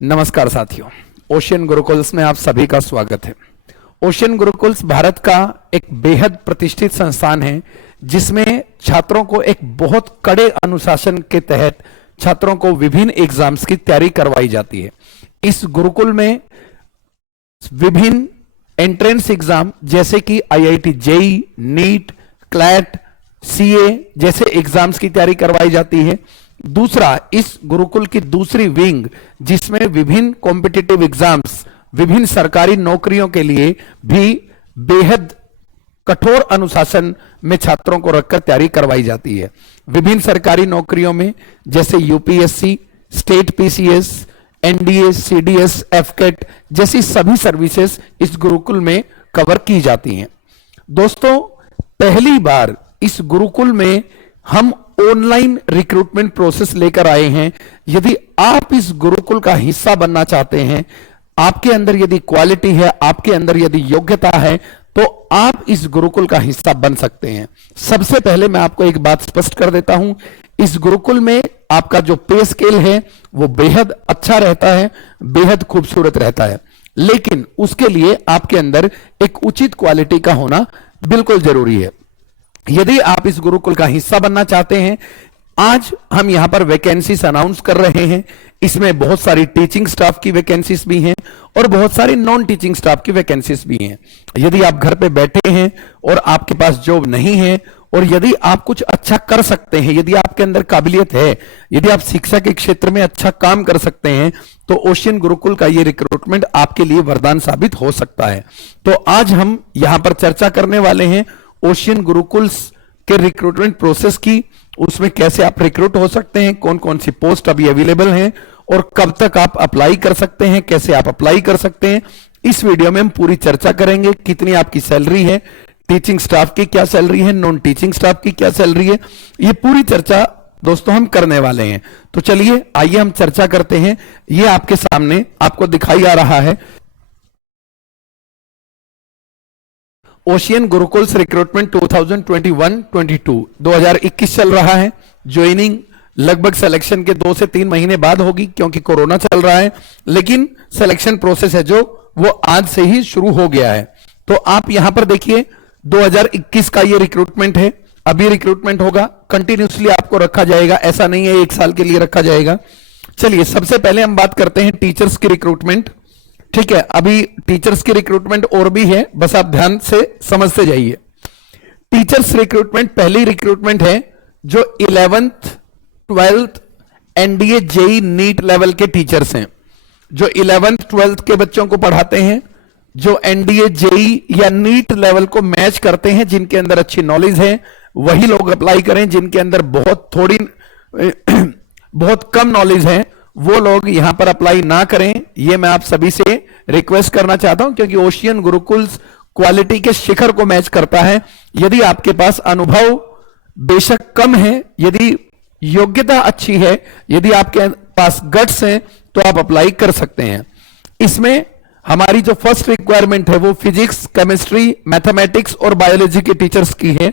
नमस्कार साथियों, ओशियन गुरुकुल्स में आप सभी का स्वागत है। ओशियन गुरुकुल्स भारत का एक बेहद प्रतिष्ठित संस्थान है जिसमें छात्रों को एक बहुत कड़े अनुशासन के तहत छात्रों को विभिन्न एग्जाम्स की तैयारी करवाई जाती है। इस गुरुकुल में विभिन्न एंट्रेंस एग्जाम जैसे कि IIT JEE, NEET, CLAT, CA जैसे एग्जाम्स की तैयारी करवाई जाती है। दूसरा, इस गुरुकुल की दूसरी विंग जिसमें विभिन्न कॉम्पिटिटिव एग्जाम्स, विभिन्न सरकारी नौकरियों के लिए भी बेहद कठोर अनुशासन में छात्रों को रखकर तैयारी करवाई जाती है। विभिन्न सरकारी नौकरियों में जैसे UPSC, state PCS, NDA, CDS, AFCAT जैसी सभी सर्विसेज इस गुरुकुल में कवर की जाती हैं। दोस्तों, पहली बार इस गुरुकुल में हम ऑनलाइन रिक्रूटमेंट प्रोसेस लेकर आए हैं। यदि आप इस गुरुकुल का हिस्सा बनना चाहते हैं, आपके अंदर यदि क्वालिटी है, आपके अंदर यदि योग्यता है, तो आप इस गुरुकुल का हिस्सा बन सकते हैं। सबसे पहले मैं आपको एक बात स्पष्ट कर देता हूं, इस गुरुकुल में आपका जो पे स्केल है वो बेहद अच्छा रहता है, बेहद खूबसूरत रहता है, लेकिन उसके लिए आपके अंदर एक उचित क्वालिटी का होना बिल्कुल जरूरी है। यदि आप इस गुरुकुल का हिस्सा बनना चाहते हैं, आज हम यहां पर वैकेंसीज अनाउंस कर रहे हैं। इसमें बहुत सारी टीचिंग स्टाफ की वैकेंसीज भी हैं और बहुत सारी नॉन टीचिंग स्टाफ की वैकेंसीज भी हैं। यदि आप घर पे बैठे हैं और आपके पास जॉब नहीं है और यदि आप कुछ अच्छा कर सकते हैं, यदि आपके अंदर काबिलियत है, यदि आप शिक्षा के क्षेत्र में अच्छा काम कर सकते हैं, तो ओशियन गुरुकुल का ये रिक्रूटमेंट आपके लिए वरदान साबित हो सकता है। तो आज हम यहां पर चर्चा करने वाले हैं ओशियन गुरुकुल्स के रिक्रूटमेंट प्रोसेस की, उसमें कैसे आप रिक्रूट हो सकते हैं, कौन कौन सी पोस्ट अभी अवेलेबल हैं और कब तक आप अप्लाई कर सकते हैं, कैसे आप अप्लाई कर सकते हैं। इस वीडियो में हम पूरी चर्चा करेंगे। कितनी आपकी सैलरी है, टीचिंग स्टाफ की क्या सैलरी है, नॉन टीचिंग स्टाफ की क्या सैलरी है, ये पूरी चर्चा दोस्तों हम करने वाले हैं। तो चलिए आइए हम चर्चा करते हैं। ये आपके सामने आपको दिखाई आ रहा है ओशियन गुरुकुल्स रिक्रूटमेंट 2021-22 2021 चल रहा है। ज्वाइनिंग लगभग सिलेक्शन के 2 से 3 महीने बाद होगी क्योंकि कोरोना चल रहा है, लेकिन सिलेक्शन प्रोसेस है जो वो आज से ही शुरू हो गया है। तो आप यहां पर देखिए 2021 का ये रिक्रूटमेंट है। अभी रिक्रूटमेंट होगा, कंटिन्यूसली आपको रखा जाएगा, ऐसा नहीं है 1 साल के लिए रखा जाएगा। चलिए सबसे पहले हम बात करते हैं टीचर्स की रिक्रूटमेंट। ठीक है, अभी टीचर्स की रिक्रूटमेंट और भी है, बस आप ध्यान से समझते जाइए। टीचर्स रिक्रूटमेंट पहली रिक्रूटमेंट है जो 11th 12th NDA JEE NEET level के टीचर्स हैं, जो 11th 12th के बच्चों को पढ़ाते हैं, जो एनडीए जेई या नीट लेवल को मैच करते हैं, जिनके अंदर अच्छी नॉलेज है वही लोग अप्लाई करें। जिनके अंदर बहुत कम नॉलेज है वो लोग यहां पर अप्लाई ना करें, ये मैं आप सभी से रिक्वेस्ट करना चाहता हूं, क्योंकि ओशियन गुरुकुल्स क्वालिटी के शिखर को मैच करता है। यदि आपके पास अनुभव बेशक कम है, यदि योग्यता अच्छी है, यदि आपके पास गट्स हैं, तो आप अप्लाई कर सकते हैं। इसमें हमारी जो फर्स्ट रिक्वायरमेंट है वो फिजिक्स, केमिस्ट्री, मैथमेटिक्स और बायोलॉजी के टीचर्स की है।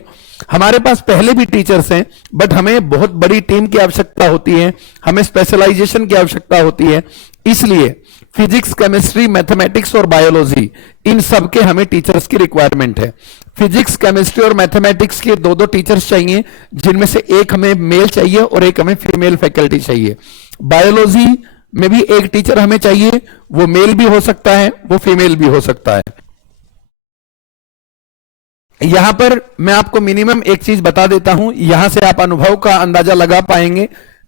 हमारे पास पहले भी टीचर्स हैं, बट हमें बहुत बड़ी टीम की आवश्यकता होती है, हमें स्पेशलाइजेशन की आवश्यकता होती है, इसलिए फिजिक्स, केमिस्ट्री, मैथमेटिक्स और बायोलॉजी इन सब के हमें टीचर्स की रिक्वायरमेंट है। फिजिक्स, केमिस्ट्री और मैथमेटिक्स के 2-2 टीचर्स चाहिए, जिनमें से एक हमें मेल चाहिए और एक हमें फीमेल फैकल्टी चाहिए। बायोलॉजी में भी एक टीचर हमें चाहिए, वो मेल भी हो सकता है, वो फीमेल भी हो सकता है। यहां पर मैं आपको मिनिमम एक चीज बता देता हूं, यहां से आप अनुभव का अंदाजा लगा पाएंगे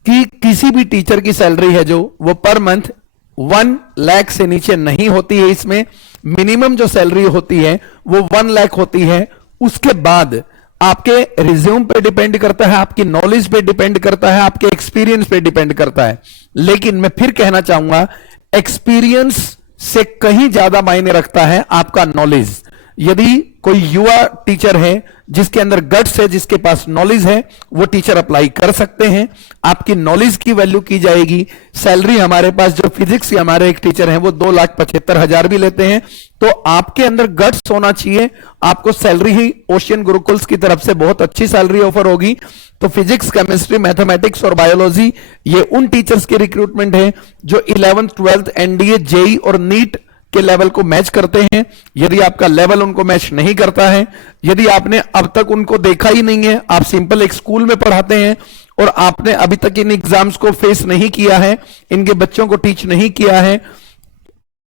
कि किसी भी टीचर की सैलरी है जो वो पर मंथ 1 लाख से नीचे नहीं होती है। इसमें मिनिमम जो सैलरी होती है वो 1 लाख होती है। उसके बाद आपके रिज्यूम पे डिपेंड करता है, आपकी नॉलेज पे डिपेंड करता है, आपके एक्सपीरियंस पे डिपेंड करता है। लेकिन मैं फिर कहना चाहूंगा, एक्सपीरियंस से कहीं ज्यादा मायने रखता है आपका नॉलेज। यदि कोई युवा टीचर है जिसके अंदर गट्स है, जिसके पास नॉलेज है, वो टीचर अप्लाई कर सकते हैं। आपकी नॉलेज की वैल्यू की जाएगी। सैलरी हमारे पास जो फिजिक्स के हमारे एक टीचर हैं वो 2,75,000 भी लेते हैं। तो आपके अंदर गट्स होना चाहिए, आपको सैलरी ही ओशियन गुरुकुल्स की तरफ से बहुत अच्छी सैलरी ऑफर होगी। तो फिजिक्स, केमिस्ट्री, मैथमेटिक्स और बायोलॉजी, ये उन टीचर्स की रिक्रूटमेंट है जो 11th 12th एनडीए, जेई और नीट के लेवल को मैच करते हैं। यदि आपका लेवल उनको मैच नहीं करता है, यदि आपने अब तक उनको देखा ही नहीं है, आप सिंपल एक स्कूल में पढ़ाते हैं और आपने अभी तक इन एग्जाम्स को फेस नहीं किया है, इनके बच्चों को टीच नहीं किया है,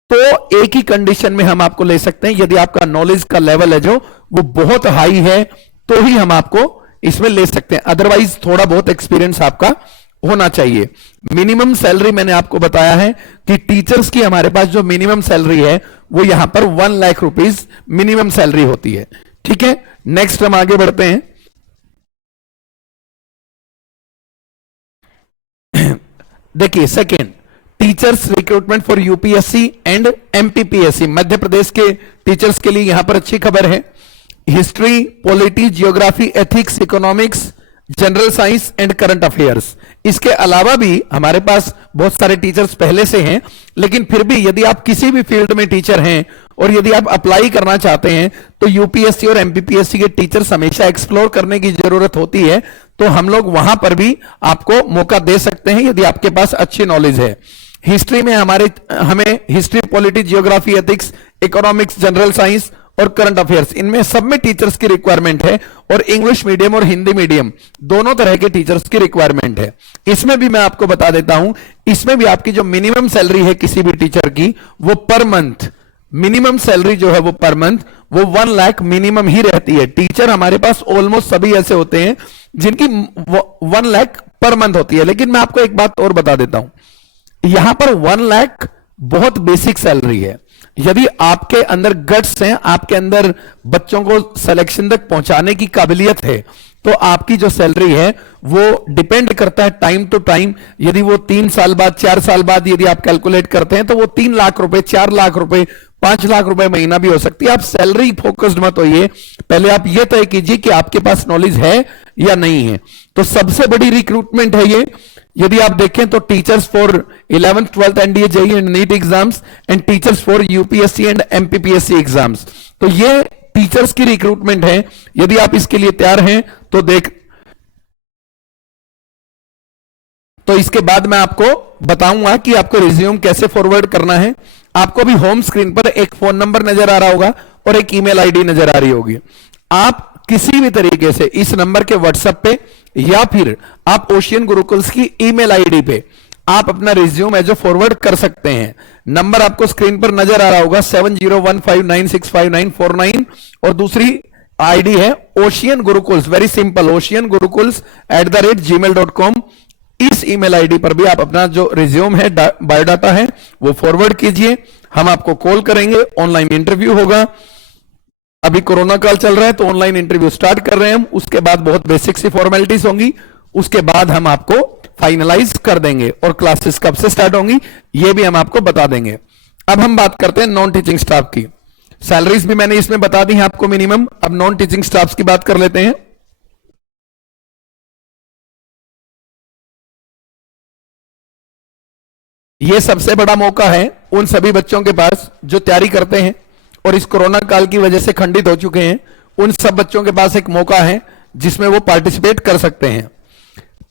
तो एक ही कंडीशन में हम आपको ले सकते हैं। यदि आपका नॉलेज का लेवल है जो वो बहुत हाई है तो ही हम आपको इसमें ले सकते हैं, अदरवाइज थोड़ा बहुत एक्सपीरियंस आपका होना चाहिए। मिनिमम सैलरी मैंने आपको बताया है कि टीचर्स की हमारे पास जो मिनिमम सैलरी है वो यहां पर 1 लाख रुपीस मिनिमम सैलरी होती है। ठीक है, नेक्स्ट हम आगे बढ़ते हैं। देखिए second, teachers recruitment for UPSC and MPPSC. Madhya Pradesh के टीचर्स के लिए यहां पर अच्छी खबर है। History, polity, geography, ethics, economics, general science and current affairs. इसके अलावा भी हमारे पास बहुत सारे टीचर्स पहले से हैं, लेकिन फिर भी यदि आप किसी भी फील्ड में टीचर हैं और यदि आप अप्लाई करना चाहते हैं तो यूपीएससी और एमपीपीएससी के टीचर्स हमेशा एक्सप्लोर करने की जरूरत होती है। तो हम लोग वहां पर भी आपको मौका दे सकते हैं यदि आपके पास अच्छी नॉलेज है। हिस्ट्री में हमें history, polity, geography, ethics, economics, general science और करंट अफेयर्स, इनमें सब में टीचर्स की रिक्वायरमेंट है और इंग्लिश मीडियम और हिंदी मीडियम दोनों तरह के टीचर्स की रिक्वायरमेंट है। इसमें भी मैं आपको बता देता हूं, इसमें भी आपकी जो मिनिमम सैलरी है किसी भी टीचर की वो पर मंथ, मिनिमम सैलरी जो है वो पर मंथ वो 1 लाख मिनिमम ही रहती है। टीचर हमारे पास ऑलमोस्ट सभी ऐसे होते हैं जिनकी 1 लाख पर मंथ होती है। लेकिन मैं आपको एक बात और बता देता हूं, यहां पर 1 लाख बहुत बेसिक सैलरी है। यदि आपके अंदर गट्स हैं, आपके अंदर बच्चों को सिलेक्शन तक पहुंचाने की काबिलियत है, तो आपकी जो सैलरी है वो डिपेंड करता है टाइम टू टाइम। यदि वो 3 साल बाद, 4 साल बाद यदि आप कैलकुलेट करते हैं तो वो 3 लाख रुपए, 4 लाख रुपए, 5 लाख रुपए महीना भी हो सकती है। आप सैलरी फोकस्ड मत होइए, पहले आप ये तय कीजिए कि आपके पास नॉलेज है या नहीं है। तो सबसे बड़ी रिक्रूटमेंट है ये। यदि आप देखें तो teachers for 11th 12th NDA, JEE and NEET exams and teachers for UPSC and MPPSC exams, तो ये टीचर्स की रिक्रूटमेंट है। यदि आप इसके लिए तैयार हैं तो इसके बाद मैं आपको बताऊंगा कि आपको रिज्यूम कैसे फॉरवर्ड करना है। आपको भी होम स्क्रीन पर एक फोन नंबर नजर आ रहा होगा और एक ईमेल आईडी नजर आ रही होगी। आप किसी भी तरीके से इस नंबर के व्हाट्सएप पे या फिर आप ओशियन गुरुकुल्स की ईमेल आईडी पे आप अपना रिज्यूम जो फॉरवर्ड कर सकते हैं। नंबर आपको स्क्रीन पर नजर आ रहा होगा 7015965949 और दूसरी आईडी है ocean gurukuls, very simple, ocean gurukuls @gmail.com। इस ईमेल आईडी पर भी आप अपना जो रिज्यूम है, बायोडाटा है, वो फॉरवर्ड कीजिए। हम आपको कॉल करेंगे, ऑनलाइन इंटरव्यू होगा। अभी कोरोना काल चल रहा है तो ऑनलाइन इंटरव्यू स्टार्ट कर रहे हैं हम। उसके बाद बहुत बेसिक सी फॉर्मेलिटीज होंगी, उसके बाद हम आपको फाइनलाइज कर देंगे और क्लासेस कब से स्टार्ट होंगी ये भी हम आपको बता देंगे। अब हम बात करते हैं नॉन टीचिंग स्टाफ की। सैलरीज भी मैंने इसमें बता दी है आपको मिनिमम। अब नॉन टीचिंग स्टाफ की बात कर लेते हैं। यह सबसे बड़ा मौका है उन सभी बच्चों के पास जो तैयारी करते हैं और इस कोरोना काल की वजह से खंडित हो चुके हैं। उन सब बच्चों के पास एक मौका है जिसमें वो पार्टिसिपेट कर सकते हैं।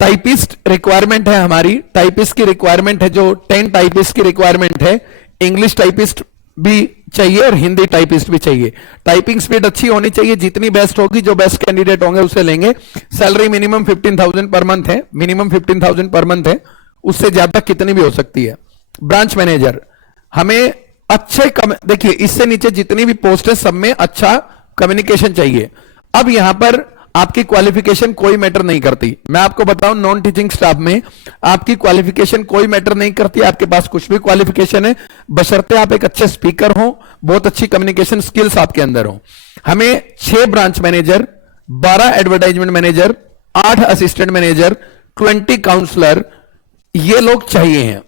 टाइपिस्ट रिक्वायरमेंट है हमारी, टाइपिस्ट की रिक्वायरमेंट है जो 10 टाइपिस्ट की रिक्वायरमेंट है। इंग्लिश टाइपिस्ट भी चाहिए और हिंदी टाइपिस्ट भी चाहिए। टाइपिंग स्पीड अच्छी होनी चाहिए, जितनी बेस्ट होगी, जो बेस्ट कैंडिडेट होंगे उसे लेंगे। सैलरी मिनिमम 15,000 पर मंथ है, मिनिमम 15,000 पर मंथ है, उससे ज्यादा कितनी भी हो सकती है। ब्रांच मैनेजर हमें अच्छे देखिए इससे नीचे जितनी भी पोस्ट है सब में अच्छा कम्युनिकेशन चाहिए। अब यहां पर आपकी क्वालिफिकेशन कोई मैटर नहीं करती। मैं आपको बताऊं नॉन टीचिंग स्टाफ में आपकी क्वालिफिकेशन कोई मैटर नहीं करती। आपके पास कुछ भी क्वालिफिकेशन है, बशर्ते आप एक अच्छे स्पीकर हो, बहुत अच्छी कम्युनिकेशन स्किल्स आपके अंदर हो। हमें 6 branch manager, 12 advertisement manager, 8 assistant manager, 20 counsellor, ये लोग चाहिए हैं।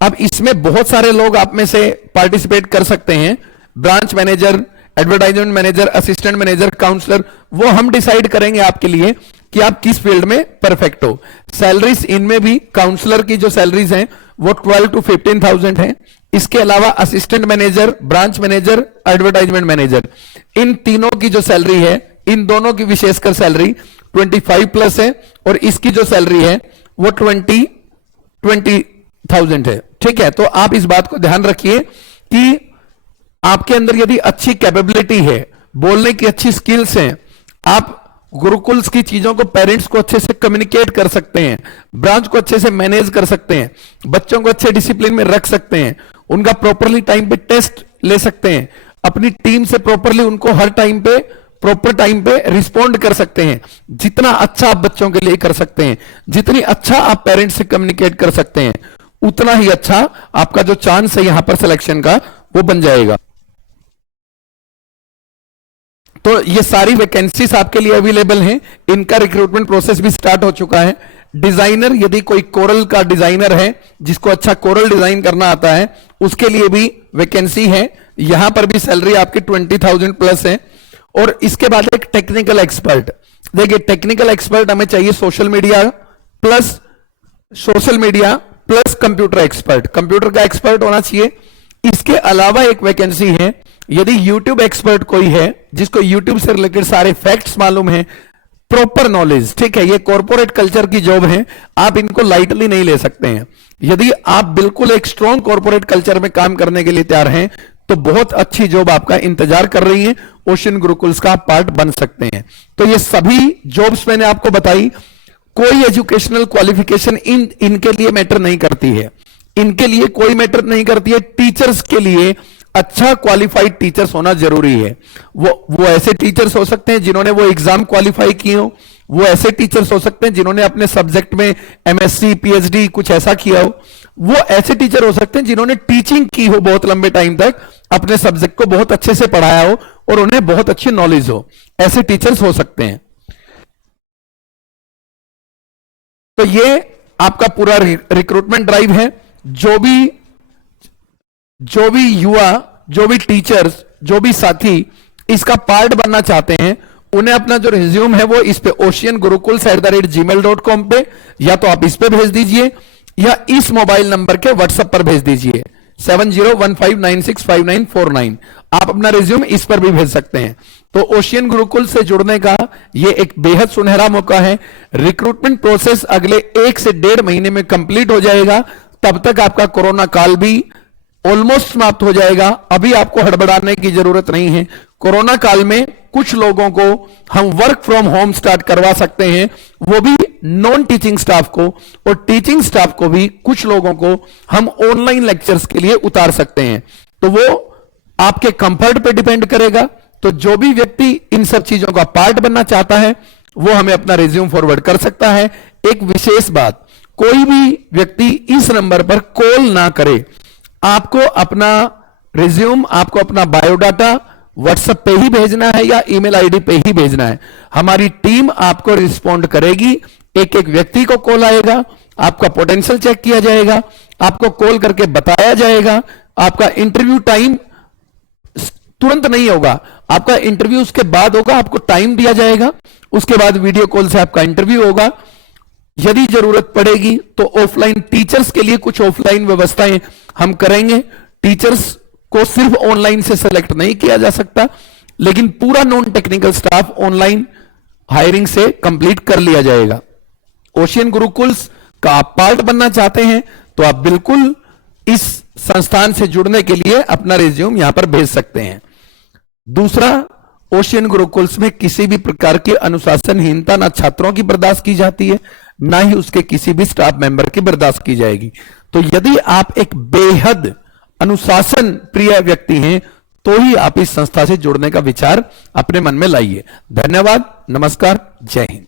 अब इसमें बहुत सारे लोग आप में से पार्टिसिपेट कर सकते हैं। Branch manager, advertisement manager, assistant manager, counsellor, वो हम डिसाइड करेंगे आपके लिए कि आप किस फील्ड में परफेक्ट हो। सैलरीज इनमें भी काउंसलर की जो सैलरीज हैं वो 12 to 15,000 है। इसके अलावा assistant manager, branch manager, advertisement manager, इन तीनों की जो सैलरी है, इन दोनों की विशेषकर सैलरी 25 प्लस है और इसकी जो सैलरी है वो 20,000 है। ठीक है, तो आप इस बात को ध्यान रखिए कि आपके अंदर यदि अच्छी कैपेबिलिटी है, बोलने की अच्छी स्किल्स हैं, आप गुरुकुल्स की चीजों को, पेरेंट्स को अच्छे से कम्युनिकेट कर सकते हैं, ब्रांच को अच्छे से मैनेज कर सकते हैं, बच्चों को अच्छे डिसिप्लिन में रख सकते हैं, उनका प्रॉपरली टाइम पे टेस्ट ले सकते हैं, अपनी टीम से प्रॉपरली उनको हर टाइम पे प्रॉपर टाइम पे रिस्पॉन्ड कर सकते हैं। जितना अच्छा आप बच्चों के लिए कर सकते हैं, जितनी अच्छा आप पेरेंट्स से कम्युनिकेट कर सकते हैं, उतना ही अच्छा आपका जो चांस है यहां पर सिलेक्शन का वो बन जाएगा। तो ये सारी वैकेंसीज आपके लिए अवेलेबल हैं। इनका रिक्रूटमेंट प्रोसेस भी स्टार्ट हो चुका है। डिजाइनर, यदि कोई कोरल का डिजाइनर है जिसको अच्छा कोरल डिजाइन करना आता है, उसके लिए भी वैकेंसी है। यहां पर भी सैलरी आपकी 20,000 प्लस है। और इसके बाद एक टेक्निकल एक्सपर्ट, देखिए टेक्निकल एक्सपर्ट हमें चाहिए social media plus computer expert, computer का एक्सपर्ट होना चाहिए। इसके अलावा एक वैकेंसी है, यदि यूट्यूब एक्सपर्ट कोई है जिसको यूट्यूब से रिलेटेड सारे फैक्ट्स मालूम है, प्रॉपर नॉलेज, ठीक है, ये कॉर्पोरेट कल्चर की जॉब है, आप इनको लाइटली नहीं ले सकते हैं। यदि आप बिल्कुल एक स्ट्रॉन्ग कॉर्पोरेट कल्चर में काम करने के लिए तैयार हैं तो बहुत अच्छी जॉब आपका इंतजार कर रही है, ओशियन गुरुकुल्स का पार्ट बन सकते हैं। तो ये सभी जॉब्स मैंने आपको बताई, कोई एजुकेशनल क्वालिफिकेशन इनके लिए मैटर नहीं करती है, इनके लिए कोई मैटर नहीं करती है। टीचर्स के लिए अच्छा क्वालिफाइड टीचर्स होना जरूरी है। वो ऐसे टीचर्स हो सकते हैं जिन्होंने वो एग्जाम क्वालिफाई किए हो, वो ऐसे टीचर्स हो सकते हैं जिन्होंने अपने सब्जेक्ट में एमएससी, पीएचडी कुछ ऐसा किया हो, वो ऐसे टीचर हो सकते हैं जिन्होंने टीचिंग की हो बहुत लंबे टाइम तक, अपने सब्जेक्ट को बहुत अच्छे से पढ़ाया हो और उन्हें बहुत अच्छी नॉलेज हो, ऐसे टीचर्स हो सकते हैं। तो ये आपका पूरा रिक्रूटमेंट ड्राइव है। जो भी युवा, जो भी टीचर्स, जो भी साथी इसका पार्ट बनना चाहते हैं, उन्हें अपना जो रिज्यूम है वो इस पे oceangurukuls@gmail.com पे, या तो आप इस पे भेज दीजिए या इस मोबाइल नंबर के व्हाट्सएप पर भेज दीजिए 7015965949। आप अपना रिज्यूम इस पर भी भेज सकते हैं। तो ओशियन गुरुकुल से जुड़ने का ये एक बेहद सुनहरा मौका है। रिक्रूटमेंट प्रोसेस अगले 1 से 1.5 महीने में कंप्लीट हो जाएगा। तब तक आपका कोरोना काल भी ऑलमोस्ट समाप्त हो जाएगा। अभी आपको हड़बड़ाने की जरूरत नहीं है। कोरोना काल में कुछ लोगों को हम वर्क फ्रॉम होम स्टार्ट करवा सकते हैं, वो भी नॉन टीचिंग स्टाफ को, और टीचिंग स्टाफ को भी कुछ लोगों को हम ऑनलाइन लेक्चर्स के लिए उतार सकते हैं। तो वो आपके कंफर्ट पे डिपेंड करेगा। तो जो भी व्यक्ति इन सब चीजों का पार्ट बनना चाहता है वो हमें अपना रिज्यूम फॉरवर्ड कर सकता है। एक विशेष बात, कोई भी व्यक्ति इस नंबर पर कॉल ना करे। आपको अपना रिज्यूम, आपको अपना बायोडाटा व्हाट्सएप पे ही भेजना है या ईमेल आईडी पे ही भेजना है। हमारी टीम आपको रिस्पॉन्ड करेगी। एक एक व्यक्ति को कॉल आएगा, आपका पोटेंशियल चेक किया जाएगा, आपको कॉल करके बताया जाएगा। आपका इंटरव्यू टाइम तुरंत नहीं होगा, आपका इंटरव्यू उसके बाद होगा, आपको टाइम दिया जाएगा, उसके बाद वीडियो कॉल से आपका इंटरव्यू होगा। यदि जरूरत पड़ेगी तो ऑफलाइन टीचर्स के लिए कुछ ऑफलाइन व्यवस्थाएं हम करेंगे। टीचर्स को सिर्फ ऑनलाइन से सेलेक्ट नहीं किया जा सकता, लेकिन पूरा non technical staff online hiring से कंप्लीट कर लिया जाएगा। ओशियन गुरुकुल्स का आप पार्ट बनना चाहते हैं तो आप बिल्कुल इस संस्थान से जुड़ने के लिए अपना रिज्यूम यहां पर भेज सकते हैं। दूसरा, ओशियन गुरुकुल्स में किसी भी प्रकार की अनुशासनहीनता ना छात्रों की बर्दाश्त की जाती है, ना ही उसके किसी भी स्टाफ मेंबर की बर्दाश्त की जाएगी। तो यदि आप एक बेहद अनुशासन प्रिय व्यक्ति हैं तो ही आप इस संस्था से जुड़ने का विचार अपने मन में लाइए। धन्यवाद, नमस्कार, जय हिंद।